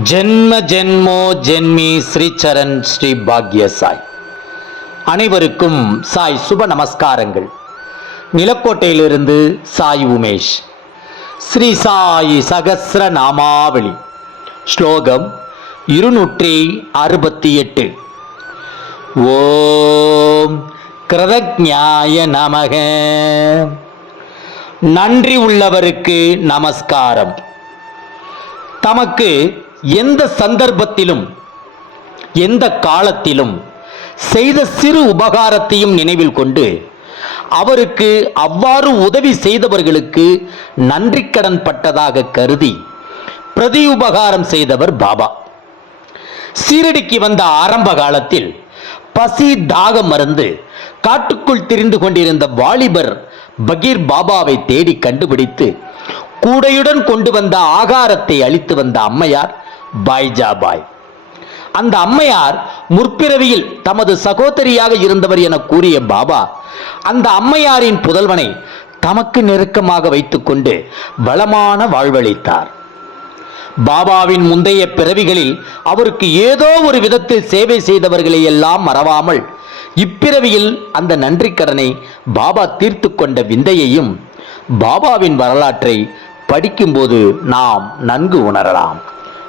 ஜென்ம ஜென்மோ ஜென்மி ஸ்ரீச்சரண் ஸ்ரீ பாக்ய சாய். அனைவருக்கும் சாய் சுப நமஸ்காரங்கள். நிலக்கோட்டையிலிருந்து சாய் உமேஷ். ஸ்ரீ சாய் சகசிர நாமாவளி. ஸ்லோகம் இருநூற்றி அறுபத்தி எட்டு ஓம் கிருதஜாய நமக. நன்றி உள்ளவருக்கு நமஸ்காரம். தமக்கு எந்த சந்தர்ப்பத்திலும் எந்த காலத்திலும் செய்த சிறு உபகாரத்தையும் நினைவில் கொண்டு அவருக்கு அவ்வாறு உதவி செய்தவர்களுக்கு நன்றி கடன் பட்டதாக கருதி பிரதி உபகாரம் செய்தவர் பாபா. சீரடிக்கு வந்த ஆரம்ப காலத்தில் பசி தாகம் மருந்து காட்டுக்குள் திரிந்து கொண்டிருந்த வாலிபர் பகீர் பாபாவை தேடி கண்டுபிடித்து கூடையுடன் கொண்டு வந்த ஆகாரத்தை அளித்து வந்த அம்மையார் பாய்ஜாபாய் அந்த அம்மையார் முற்பிறவியில் தமது சகோதரியாக இருந்தவர் என கூறிய பாபா அந்த அம்மையாரின் புதல்வனை தமக்கு நெருக்கமாக வைத்துக்கொண்டு வளமான வாழ்வளித்தார். பாபாவின் முந்தைய பிறவிகளில் அவருக்கு ஏதோ ஒரு விதத்தில் சேவை செய்தவர்களை எல்லாம் மறவாமல் இப்பிறவியில் அந்த நன்றிக்கடனை கடனை பாபா தீர்த்து கொண்ட விந்தையையும் பாபாவின் வரலாற்றை படிக்கும்போது நாம் நன்கு உணரலாம்.